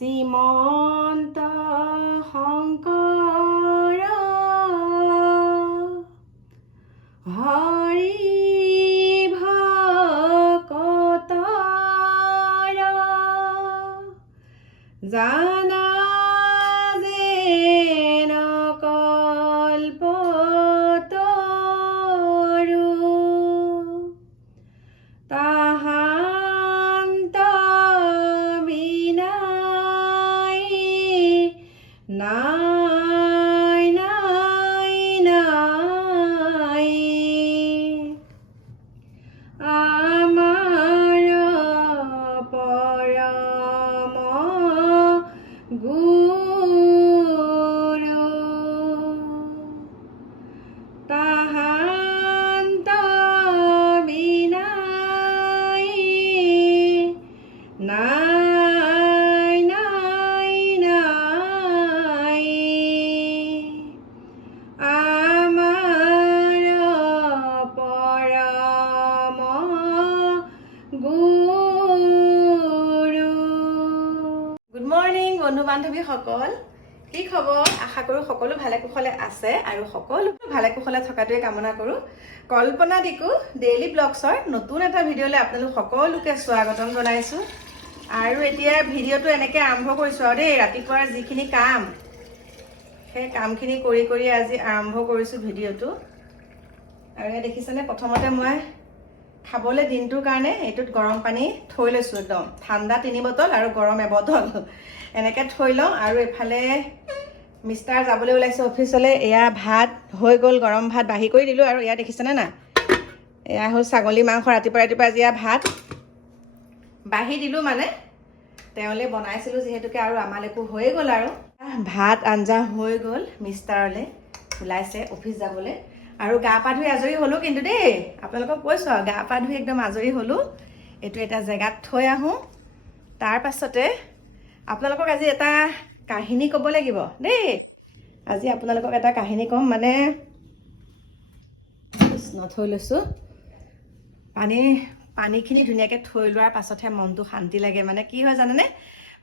শ্ৰীমন্ত শংকৰ হৰি ভকতৰ জানা যেন কল্পতৰু তাহান্ত বিনাই নাই নাই নাই আমাৰ পৰম গুৰু তাহান্ত বিনাই নাই নাই নাই আমাৰ পৰম গুৰু। গুড মৰ্ণিং বন্ধু বান্ধৱীসকল, কি খবৰ? আশা কৰোঁ সকলো ভালে কুশলে আছে আৰু সকলো ভালে কুশলে থকাটোৱে কামনা কৰোঁ। কল্পনা দিকু ডেইলি ব্লগছৰ নতুন এটা ভিডিঅ'লৈ আপোনালোক সকলোকে স্বাগতম জনাইছোঁ। আৰু এতিয়া ভিডিঅ'টো এনেকৈ আৰম্ভ কৰিছোঁ আৰু দেই, ৰাতিপুৱাৰ যিখিনি কাম সেই কামখিনি কৰি কৰি আজি আৰম্ভ কৰিছোঁ ভিডিঅ'টো। আৰু এই দেখিছেনে, প্ৰথমতে মই খাবলৈ দিনটোৰ কাৰণে এইটোত গৰম পানী থৈ লৈছোঁ, একদম ঠাণ্ডা 3 বটল আৰু গৰম 1 বটল এনেকৈ থৈ লওঁ। আৰু এইফালে মিষ্টাৰ যাবলৈ ওলাইছে অফিচলৈ। এয়া ভাত হৈ গ'ল, গৰম ভাত বাঢ়ি কৰি দিলোঁ। আৰু এয়া দেখিছেনে নাই, এয়া হ'ল ছাগলী মাংস। ৰাতিপুৱা ৰাতিপুৱা আজি এয়া ভাত বাঢ়ি দিলোঁ, মানে তেওঁলৈ বনাইছিলোঁ যিহেতুকে, আৰু আমালৈকো হৈয়ে গ'ল। আৰু ভাত আঞ্জা হৈ গ'ল, মিষ্টাৰলৈ ওলাইছে অফিচ যাবলৈ। আৰু গা পা ধুই আজৰি হ'লোঁ কিন্তু দেই, আপোনালোকক কৈছোঁ আৰু গা পা ধুই একদম আজৰি হ'লোঁ। এইটো এটা জেগাত থৈ আহোঁ। তাৰ পাছতে আপোনালোকক আজি এটা কাহিনী ক'ব লাগিব দেই। আজি আপোনালোকক এটা কাহিনী ক'ম, মানে থৈ লৈছোঁ। পানীখিনি ধুনীয়াকৈ থৈ লোৱাৰ পাছতহে মনটো শান্তি লাগে। মানে কি হয় জানেনে,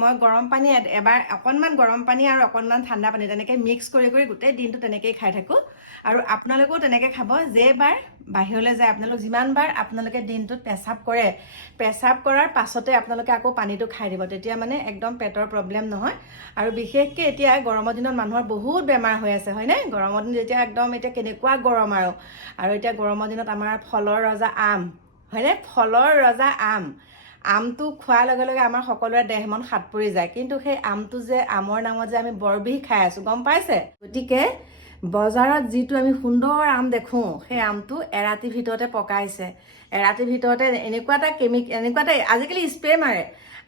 মই গৰম পানী এবাৰ অকণমান গৰম পানী আৰু অকণমান ঠাণ্ডা পানী তেনেকৈ মিক্স কৰি কৰি গোটেই দিনটো তেনেকৈয়ে খাই থাকোঁ। আৰু আপোনালোকেও তেনেকৈ খাব। যেইবাৰ বাহিৰলৈ যায় আপোনালোক, যিমানবাৰ আপোনালোকে দিনটোত পেচাব কৰে, পেচাব কৰাৰ পাছতে আপোনালোকে আকৌ পানীটো খাই দিব, তেতিয়া মানে একদম পেটৰ প্ৰব্লেম নহয়। আৰু বিশেষকৈ এতিয়া গৰমৰ দিনত মানুহৰ বহুত বেমাৰ হৈ আছে, হয়নে? গৰমৰ দিন যেতিয়া একদম এতিয়া কেনেকুৱা গৰম আৰু এতিয়া গৰমৰ দিনত আমাৰ ফলৰ ৰজা আম, হয়নে? ফলৰ ৰজা আমটো খোৱাৰ লগে লগে আমাৰ সকলোৰে দেহ মন সাত পৰি যায়। কিন্তু সেই আমটো যে, আমৰ নামত যে আমি বৰবিহ খাই আছোঁ, গম পাইছে? গতিকে বজাৰত যিটো আমি সুন্দৰ আম দেখোঁ, সেই আমটো এৰাতিৰ ভিতৰতে পকাইছে। এৰাতিৰ ভিতৰতে এনেকুৱা এটা আজিকালি স্প্ৰে মাৰে।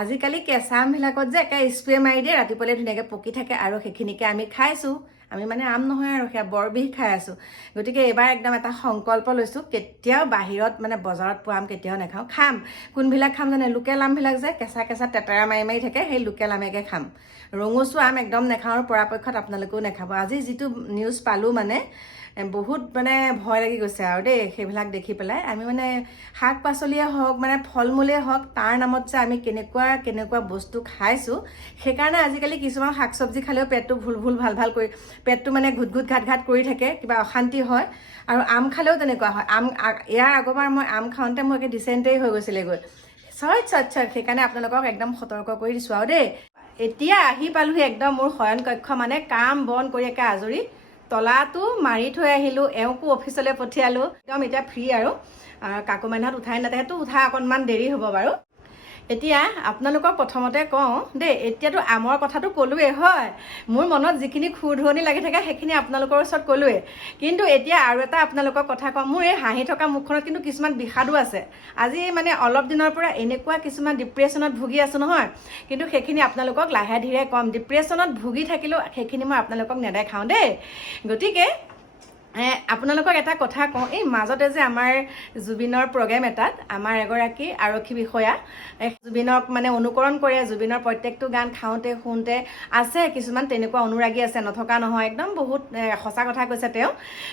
আজিকালি কেঁচা আমবিলাকত যে একে স্প্ৰে মাৰি দিয়ে, ৰাতিপুৱালে ধুনীয়াকৈ পকি থাকে। আৰু সেইখিনিকে আমি খাইছোঁ। আমি মানে আম নহয় আৰু সেয়া বৰবিহ খাই আছোঁ। গতিকে এইবাৰ একদম এটা সংকল্প লৈছোঁ, কেতিয়াও বাহিৰত মানে বজাৰত পোৱা আম কেতিয়াও নাখাওঁ। খাম কোনবিলাক খাম জানে? লোকেল আমবিলাক যে কেঁচা কেঁচা টেটেৰা মাৰি মাৰি থাকে, সেই লোকেল আমেকে খাম। ৰঙচুৱা আম একদম নাখাওঁ, আৰু পৰাপক্ষত আপোনালোকেও নাখাব। আজি যিটো নিউজ পালোঁ, মানে বহুত মানে ভয় লাগি গৈছে আৰু দেই সেইবিলাক দেখি পেলাই। আমি মানে শাক পাচলিয়ে হওক, মানে ফল মূলেই হওক, তাৰ নামত যে আমি কেনেকুৱা বস্তু খাইছোঁ। সেইকাৰণে আজিকালি কিছুমান শাক চব্জি খালেও পেটটো ভুল ভাল কৰি, পেটটো মানে ঘুট ঘাট কৰি থাকে, কিবা অশান্তি হয়। আৰু আম খালেও তেনেকুৱা হয়। ইয়াৰ আগৰবাৰ মই আম খাওঁতে মোৰ একে ডিচেণ্টেৰী হৈ গৈছিলেগৈ। সেইকাৰণে আপোনালোকক একদম সতৰ্ক কৰি দিছোঁ আৰু দেই। এতিয়া আহি পালোহি একদম মোৰ শয়ন কক্ষ, মানে কাম বন কৰি একে আজৰি। তলাটো মাৰি থৈ আহিলোঁ, এওঁকো অফিচলৈ পঠিয়ালোঁ। একদম এতিয়া ফ্ৰী আৰু কাকু মাইনাহঁত উঠাই নাথাকে, সেইটো উঠা অকণমান দেৰি হ'ব বাৰু। এতিয়া আপোনালোকক প্ৰথমতে কওঁ দেই, এতিয়াতো আমৰ কথাটো ক'লোৱেই, হয়? মোৰ মনত যিখিনি খুৰধুৱনি লাগি থাকে সেইখিনি আপোনালোকৰ ওচৰত ক'লোৱেই। কিন্তু এতিয়া আৰু এটা আপোনালোকৰ কথা কওঁ। মোৰ এই হাঁহি থকা মুখখনত কিন্তু কিছুমান বিষাদো আছে। আজি মানে অলপ দিনৰ পৰা এনেকুৱা কিছুমান ডিপ্ৰেশ্যনত ভুগি আছোঁ নহয়, কিন্তু সেইখিনি আপোনালোকক লাহে ধীৰে ক'ম। ডিপ্ৰেশ্যনত ভুগি থাকিলেও সেইখিনি মই আপোনালোকক নেদেখাওঁ দেই। গতিকে আপোনালোকক এটা কথা কওঁ, এই মাজতে যে আমাৰ জুবিনৰ প্ৰগ্ৰেম এটাত আমাৰ এগৰাকী আৰক্ষী বিষয়া জুবিনক মানে অনুকৰণ কৰে, জুবিনৰ প্ৰত্যেকটো গান খাওঁতে শুনতে আছে, কিছুমান তেনেকুৱা অনুৰাগী আছে, নথকা নহয়, একদম বহুত সঁচা কথা কৈছে তেওঁ।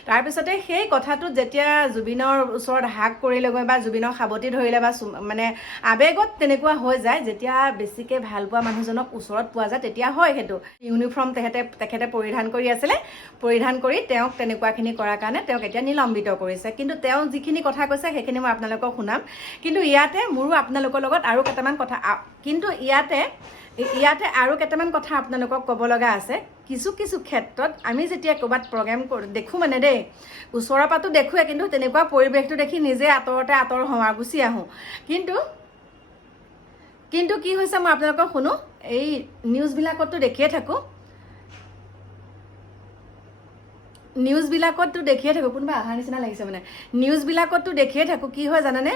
তাৰপিছতে সেই কথাটোত যেতিয়া জুবিনৰ ওচৰত হাক কৰিলেগৈ বা জুবিনক সাৱটি ধৰিলে বা মানে আৱেগত তেনেকুৱা হৈ যায়, যেতিয়া বেছিকৈ ভাল পোৱা মানুহজনক ওচৰত পোৱা যায় তেতিয়া হয় সেইটো। ইউনিফৰ্ম তেখেতে পৰিধান কৰি আছিলে, পৰিধান কৰি তেওঁক তেনেকুৱাখিনি কৰাৰ কাৰণে তেওঁক এতিয়া নিলম্বিত কৰিছে। কিন্তু তেওঁ যিখিনি কথা কৈছে সেইখিনি মই আপোনালোকক শুনাম। কিন্তু ইয়াতে মোৰো আপোনালোকৰ লগত আৰু কেইটামান কথা আৰু কেইটামান কথা আপোনালোকক ক'ব লগা আছে। কিছু ক্ষেত্ৰত আমি যেতিয়া ক'ৰবাত প্ৰগ্ৰেম দেখোঁ মানে দেই, ওচৰৰ পৰাতো দেখোঁৱে, কিন্তু তেনেকুৱা পৰিৱেশটো দেখি নিজে আঁতৰ হওঁ আৰু গুচি আহোঁ। কিন্তু কি হৈছে মই আপোনালোকক শুনো, এই নিউজবিলাকতো দেখিয়ে থাকোঁ, কোনোবা অহাৰ নিচিনা লাগিছে মানে, নিউজবিলাকতো দেখিয়ে থাকোঁ কি হয় জানানে,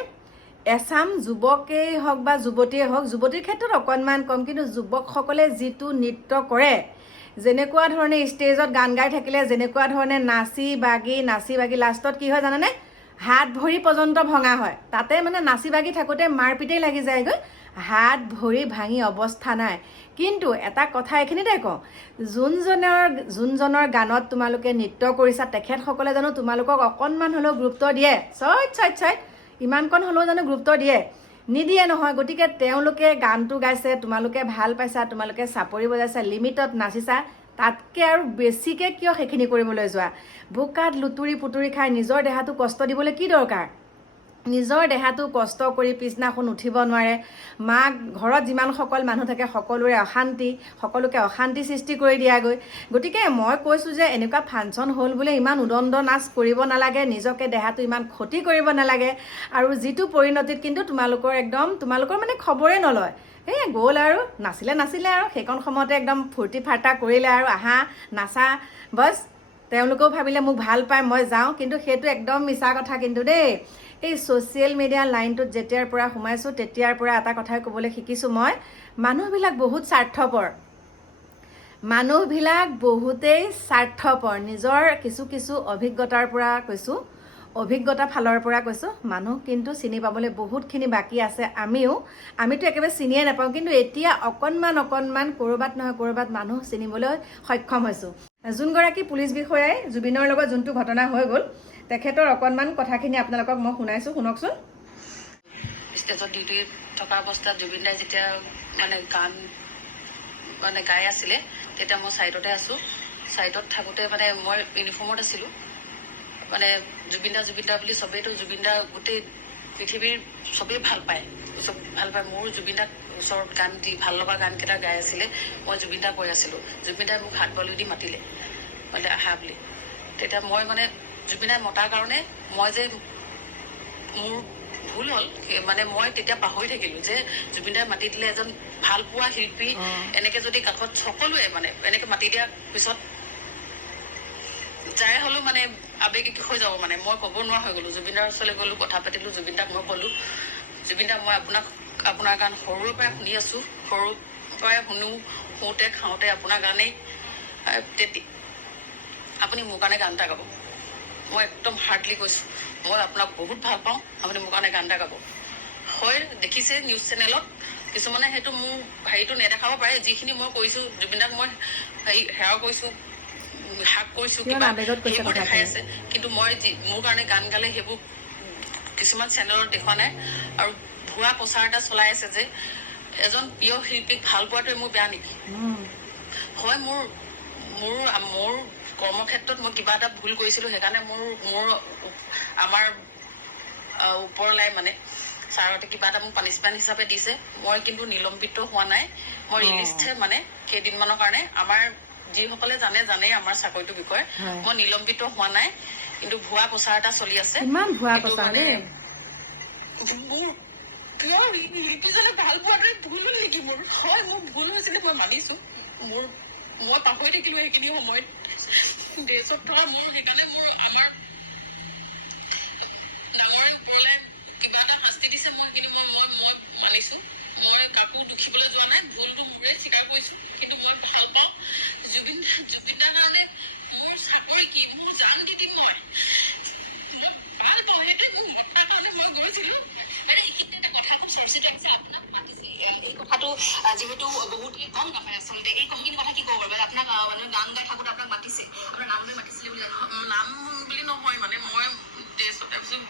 এচাম যুৱকেই হওক বা যুৱতীয়ে হওক, যুৱতীৰ ক্ষেত্ৰত অকণমান কম, কিন্তু যুৱকসকলে যিটো নৃত্য কৰে, যেনেকুৱা ধৰণে ষ্টেজত গান গাই থাকিলে, যেনেকুৱা ধৰণে নাচি বাগি লাষ্টত কি হয় জানানে, হাত ভৰি পৰ্যন্ত ভঙা হয়। তাতে মানে নাচি বাগি থাকোঁতে মাৰপিটেই লাগি যায়গৈ, হাত ভৰি ভাঙি অৱস্থা নাই। কিন্তু এটা কথা এইখিনিতে কওঁ, যোনজনৰ গানত তোমালোকে নৃত্য কৰিছা, তেখেতসকলে জানো তোমালোকক অকণমান হ'লেও গুৰুত্ব দিয়ে? চইট ইমানকণ হ'লেও জানো গুৰুত্ব দিয়ে? নিদিয়ে নহয়। গতিকে তেওঁলোকে গানটো গাইছে, তোমালোকে ভাল পাইছা, তোমালোকে চাপৰি বজাইছা, লিমিটত নাচিছা, তাতকৈ আৰু বেছিকৈ কিয় সেইখিনি কৰিবলৈ যোৱা? বোকাত লুতুৰি পুতুৰি খাই নিজৰ দেহাটো কষ্ট দিবলৈ কি দৰকাৰ? নিজৰ দেহাটো কষ্ট কৰি পিছদিনাখন উঠিব নোৱাৰে, ঘৰত যিমানসকল মানুহ থাকে সকলোকে অশান্তি সৃষ্টি কৰি দিয়াগৈ। গতিকে মই কৈছোঁ যে এনেকুৱা ফাংচন হ'ল বোলে ইমান উদণ্ড নাচ কৰিব নালাগে, নিজকে দেহাটো ইমান ক্ষতি কৰিব নালাগে। আৰু যিটো পৰিণতিত কিন্তু তোমালোকৰ মানে খবৰে নলয়, গ'ল আৰু নাচিলে আৰু সেইকণ সময়তে একদম ফূৰ্তি ফাৰ্তা কৰিলে আৰু আহা নাচা বছ, তেওঁলোকেও ভাবিলে মোক ভাল পায় মই যাওঁ। কিন্তু সেইটো একদম মিছা কথা কিন্তু দেই। এই ছ'চিয়েল মিডিয়া লাইনটোত যেতিয়াৰ পৰা সোমাইছোঁ তেতিয়াৰ পৰা এটা কথাই ক'বলৈ শিকিছোঁ মই, মানুহবিলাক বহুতেই স্বাৰ্থপৰ। নিজৰ কিছু অভিজ্ঞতাৰ পৰা কৈছোঁ, অভিজ্ঞতা ফালৰ পৰা কৈছোঁ, মানুহ কিন্তু চিনি পাবলৈ বহুতখিনি বাকী আছে। আমিতো একেবাৰে চিনিয়ে নাপাওঁ, কিন্তু এতিয়া অকণমান ক'ৰবাত নহয় ক'ৰবাত মানুহ চিনিবলৈ সক্ষম হৈছোঁ। যোনগৰাকী পুলিচ বিষয়াই জুবিনৰ লগত যোনটো ঘটনা হৈ গ'ল, তেখেতৰ অকণমান কথাখিনি আপোনালোকক মই শুনাইছোঁ, শুনকচোন। ষ্টেজত ডিউটি থকা অৱস্থাত জুবিন দাই যেতিয়া গান গাই আছিলে, তেতিয়া মই ছাইডতে আছোঁ। ছাইডত থাকোঁতে মই ইউনিফৰ্মত আছিলোঁ। জুবিন দা বুলি চবেইতো জুবিন দা গোটেই পৃথিৱীৰ চবেই ভাল পায়। মোৰ জুবিন দাক ওচৰত গান দি ভাল লগা গানকেইটা গাই আছিলে, মই জুবিন দাক কৈ আছিলোঁ। জুবিন দাই মোক হাত বালি দি মাতিলে আহা বুলি। তেতিয়া মই জুবিন দাই মতাৰ কাৰণে মই যে মোৰ ভুল হ'ল, মই তেতিয়া পাহৰি থাকিলোঁ যে জুবিন দাই মাতি দিলে এজন ভাল পোৱা শিল্পী এনেকৈ যদি কাষত সকলোৱে এনেকৈ মাতি দিয়াৰ পিছত যাই হ'লেও আৱেগিক হৈ যাব, মই ক'ব নোৱাৰা হৈ গ'লোঁ। জুবিন দাৰ ওচৰলৈ গ'লোঁ, কথা পাতিলোঁ, জুবিন দাক মই ক'লোঁ, জুবিন দা মই আপোনাৰ গান সৰুৰ পৰাই শুনি আছোঁ, সৰুৰ পৰাই শুওঁতে খাওঁতে আপোনাৰ গানেই, আপুনি মোৰ কাৰণে গান এটা গাব। মই একদম হাৰ্ডলি কৈছোঁ, মই আপোনাক বহুত ভাল পাওঁ, আপুনি মোৰ কাৰণে গান এটা গাব। হয়, দেখিছে নিউজ চেনেলত, কিছুমানে সেইটো মোৰ হেৰিটো নেদেখাব পাৰে, যিখিনি মই কৈছোঁ, জুবিন দাক মই সেৱা কৰিছোঁ, হাক কৰিছোঁ, কিবা সেইবোৰ দেখাই আছে। কিন্তু মই মোৰ কাৰণে গান গালে সেইবোৰ কিছুমান চেনেলত দেখুওৱা নাই। আৰু ভুৱা প্ৰচাৰ এটা চলাই আছে যে এজন প্ৰিয় শিল্পীক ভাল পোৱাটোৱে মোৰ বেয়া নেকি? হয়, মোৰ কৰ্মক্ষেত্ৰত মই কিবা এটা ভুল কৰিছিলোঁ, সেইকাৰণে আমাৰ ওপৰলাই ছাৰহঁতে কিবা এটা মোক পানিছমেণ্ট হিচাপে দিছে। মই কিন্তু নিলম্বিত হোৱা নাই, মই ৰিলিজহে কেইদিনমানৰ কাৰণে। আমাৰ যিসকলে জানেই আমাৰ চাকৰিটোৰ বিষয়ে, মই নিলম্বিত হোৱা নাই। কিন্তু ভুৱা প্ৰচাৰ এটা চলি আছে। ইমান ভুৱা প্ৰচাৰ মোৰ প্ৰিয় শিল্পীজনে ভাল পোৱাটোৱে ভুল হ'ল নেকি মোৰ? হয়, মোৰ ভুল হৈছিলে, মই মানিছোঁ। মই পাহৰি থাকিলোঁ সেইখিনি সময়ত ড্ৰেছত থকা সেইকাৰণে আমাৰ ডাঙৰে ওপৰলৈ কিবা এটা শাস্তি দিছে, সেইখিনি মই মানিছোঁ। মই কাকো দুখিবলৈ যোৱা নাই, ভুলটো মোৰে স্বীকাৰ কৰিছোঁ। কিন্তু মই ভাল পাওঁ জুবিন দাৰ কাৰণে মোৰ চাকৰি কি, মোৰ জান দি দিম মই। প্ৰথমতে এই কমখিনি কথা কি ক'ব পাৰিব? আপোনাক মানুহে গান গাই থাকোঁতে আপোনাক মাতিছে, আপোনাৰ নাম লৈ মাতিছিলে বুলি নাম বুলি নহয় মানে মই তাৰপিছত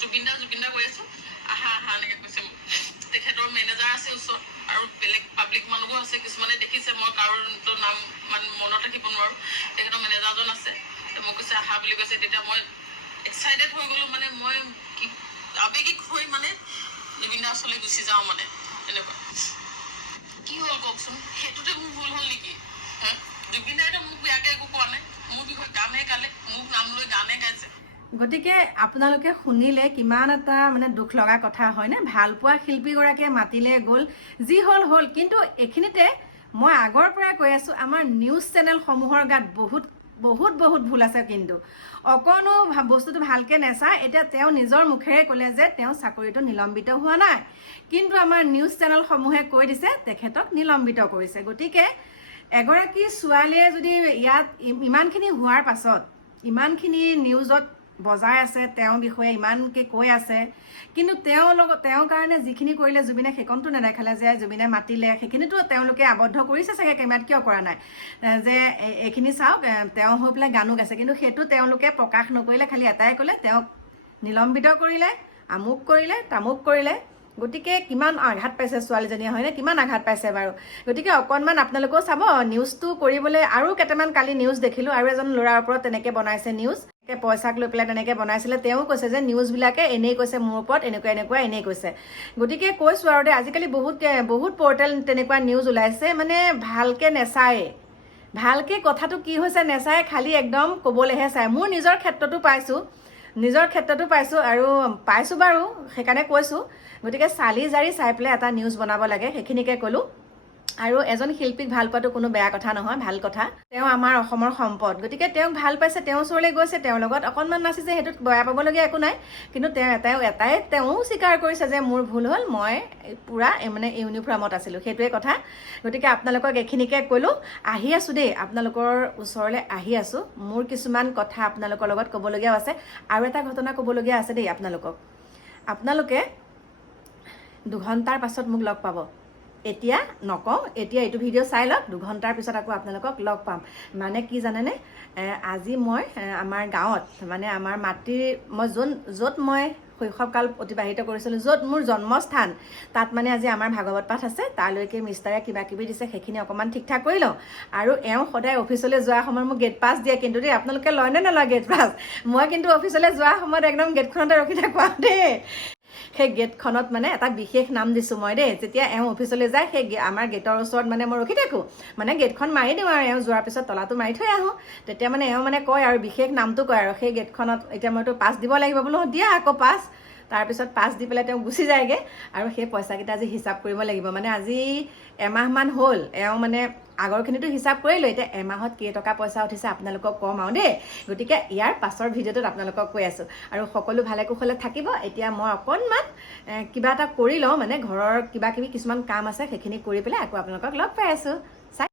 জুবিন দা কৈ আছোঁ, আহা এনেকৈ কৈছে মোক। তেখেতৰ মেনেজাৰ আছে ওচৰত আৰু বেলেগ পাব্লিক মানুহো আছে, কিছুমানে দেখিছে মই কাৰোতো নাম মানে মনত ৰাখিব নোৱাৰোঁ। তেখেতৰ মেনেজাৰজন আছে, মোক কৈছে আহা বুলি কৈছে। তেতিয়া মই এক্সাইটেড হৈ গ'লোঁ, মানে মই কি আৱেগিক হৈ মানে জুবিন দাৰ ওচৰলৈ গুচি যাওঁ মানে তেনেকুৱা। কি হ'ল কওকচোন, সেইটোতে মোৰ ভুল হ'ল নেকি? জুবিন দাইতো মোক বেয়াকৈ একো কোৱা নাই, মোৰ বিষয়ে গানে গালে, মোক নাম লৈ গানে গাইছে। গতিকে আপোনালোকে শুনিলে কিমান এটা মানে দুখ লগা কথা হয়নে? ভালপোৱা শিল্পীগৰাকীয়ে মাতিলে গ'ল, যি হ'ল হ'ল। কিন্তু এইখিনিতে মই আগৰ পৰাই কৈ আছোঁ, আমাৰ নিউজ চেনেলসমূহৰ গাত বহুত ভুল আছে। কিন্তু অকণো বস্তুটো ভালকৈ নেচায়। এতিয়া তেওঁ নিজৰ মুখেৰে ক'লে যে তেওঁ চাকৰিটো নিলম্বিত হোৱা নাই, কিন্তু আমাৰ নিউজ চেনেলসমূহে কৈ দিছে তেখেতক নিলম্বিত কৰিছে। গতিকে এগৰাকী ছোৱালীয়ে যদি ইয়াত ইমানখিনি হোৱাৰ পাছত ইমানখিনি নিউজত বজাই আছে, তেওঁৰ বিষয়ে ইমানকৈ কৈ আছে, কিন্তু তেওঁৰ কাৰণে যিখিনি কৰিলে জুবিনে সেইকণটো নেদেখালে যে জুবিনে মাতিলে, সেইখিনিতো তেওঁলোকে আবদ্ধ কৰিছে চাগে কেমেৰাত, কিয় কৰা নাই যে এইখিনি চাওক তেওঁ হৈ পেলাই গানো গাইছে, কিন্তু সেইটো তেওঁলোকে প্ৰকাশ নকৰিলে। খালি এটাই ক'লে তেওঁক নিলম্বিত কৰিলে, আমুক কৰিলে, তামুক কৰিলে। গতিকে কিমান আঘাত পাইছে ছোৱালীজনীয়ে, হয়নে? কিমান আঘাত পাইছে বাৰু। গতিকে অকণমান আপোনালোকেও চাব নিউজটো কৰিবলৈ। আৰু কেইটামান কালি নিউজ দেখিলোঁ, আৰু এজন ল'ৰাৰ ওপৰত তেনেকৈ বনাইছে নিউজ, পইচাক লৈ পেলাই তেনেকৈ বনাইছিলে। তেওঁ কৈছে যে নিউজবিলাকে এনেই কৈছে মোৰ ওপৰত, এনেই কৈছে। গতিকে কৈছোঁ আৰু আজিকালি বহুত পৰ্টেল তেনেকুৱা নিউজ ওলাইছে, মানে ভালকৈ নেচায়, ভালকৈ কথাটো কি হৈছে নেচায়, খালি একদম ক'বলৈহে চায়। মোৰ নিজৰ ক্ষেত্ৰতো পাইছোঁ আৰু পাইছোঁ বাৰু, সেইকাৰণে কৈছোঁ। গতিকে চালি জাৰি চাই পেলাই এটা নিউজ বনাব লাগে, সেইখিনিকে ক'লোঁ। আৰু এজন শিল্পীক ভাল পোৱাটো কোনো বেয়া কথা নহয়, ভাল কথা। তেওঁ আমাৰ অসমৰ সম্পদ। গতিকে তেওঁক ভাল পাইছে, তেওঁৰ ওচৰলৈ গৈছে, তেওঁৰ লগত অকণমান নাচিছে, সেইটোত বেয়া পাবলগীয়া একো নাই। কিন্তু তেওঁ স্বীকাৰ কৰিছে যে মোৰ ভুল হ'ল, মই পূৰা মানে ইউনিফৰ্মত আছিলোঁ, সেইটোৱে কথা। গতিকে আপোনালোকক এইখিনিকে ক'লোঁ। আহি আছোঁ দেই, আপোনালোকৰ ওচৰলৈ আহি আছোঁ। মোৰ কিছুমান কথা আপোনালোকৰ লগত ক'বলগীয়াও আছে। আৰু এটা ঘটনা ক'বলগীয়া আছে দেই আপোনালোকে 2 ঘণ্টাৰ পাছত মোক লগ পাব। এতিয়া নকওঁ, এতিয়া এইটো ভিডিঅ' চাই লওক, 2 ঘণ্টাৰ পিছত আকৌ আপোনালোকক লগ পাম। মানে কি জানেনে, আজি মই আমাৰ গাঁৱত, মানে আমাৰ মাতৃৰ য'ত মই শৈশৱকাল অতিবাহিত কৰিছিলোঁ, য'ত মোৰ জন্মস্থান, তাত মানে আজি আমাৰ ভাগৱত পাঠ আছে। তালৈকে মিষ্টাৰে কিবাকিবি দিছে, সেইখিনি অকণমান ঠিক ঠাক কৰি লওঁ। আৰু এওঁ সদায় অফিচলৈ যোৱাৰ সময়ত মোক গেট পাছ দিয়ে। কিন্তু দেই আপোনালোকে লয় নে নলয় গেট পাছ? মই কিন্তু অফিচলৈ যোৱাৰ সময়ত একদম গেটখনতে ৰখি থাকোঁ দেই। সেই গেটখনত মানে এটা বিশেষ নাম দিছোঁ মই দেই। যেতিয়া এওঁ অফিচলৈ যায়, সেই আমাৰ গেটৰ ওচৰত মানে মই ৰখি থাকোঁ, মানে গেটখন মাৰি দিওঁ আৰু এওঁ যোৱাৰ পিছত তলাটো মাৰি থৈ আহোঁ। তেতিয়া মানে এওঁ মানে কয় আৰু বিশেষ নামটো কয় আৰু সেই গেটখনত এতিয়া মইতো পাছ দিব লাগিব, বোলো দিয়া আকৌ পাছ। তাৰপিছত পাছ দি পেলাই তেওঁ গুচি যায়গৈ। আৰু সেই পইচাকেইটা আজি হিচাপ কৰিব লাগিব। মানে আজি এমাহমান হ'ল, এওঁ মানে আগৰখিনিতো হিচাপ কৰিলোঁ, এতিয়া এমাহত কেইটকা পইচা উঠিছে আপোনালোকক কম আৰু দেই। গতিকে ইয়াৰ পাছৰ ভিডিঅ'টোত আপোনালোকক কৈ আছোঁ। আৰু সকলো ভালে কুশলে থাকিব। এতিয়া মই অকণমান কিবা এটা কৰি লওঁ, মানে ঘৰৰ কিবাকিবি কিছুমান কাম আছে, সেইখিনি কৰি পেলাই আকৌ আপোনালোকক লগ পাই আছোঁ।